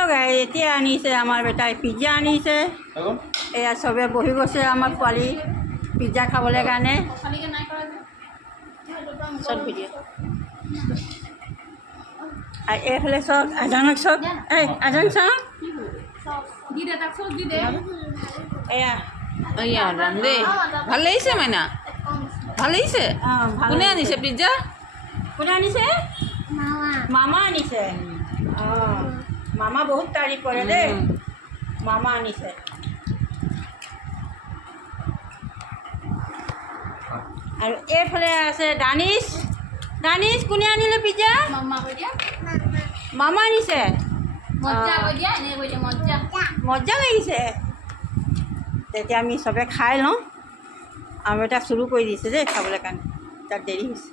লগাই এতিয়া আনিছে আমাৰ বেটাই পিজ্জা আনিছে এয়া চবে বহি গৈছে আমাৰ পোৱালি পিজ্জা খাবলৈ কাৰণে চব ভিডিঅ' আৰু এইফালে চাওক আজানক চাওক এই আজান চাওক এয়া এয়া ৰাম দেই ভাল লাগিছে মাইনা ভাল লাগিছে কোনে আনিছে পিজ্জা কোনে আনিছে মামা আনিছে অঁ মামা বহুত তাৰিফ কৰে দেই মামা আনিছে আৰু এইফালে আছে দানিছ দানিছ কোনে আনিলে পিজ্জা মামা আনিছে মজা লাগিছে তেতিয়া আমি চবে খাই লওঁ আৰু এটা চুৰু কৰি দিছে দেই খাবলৈ কাৰণে তাত দেৰি হৈছে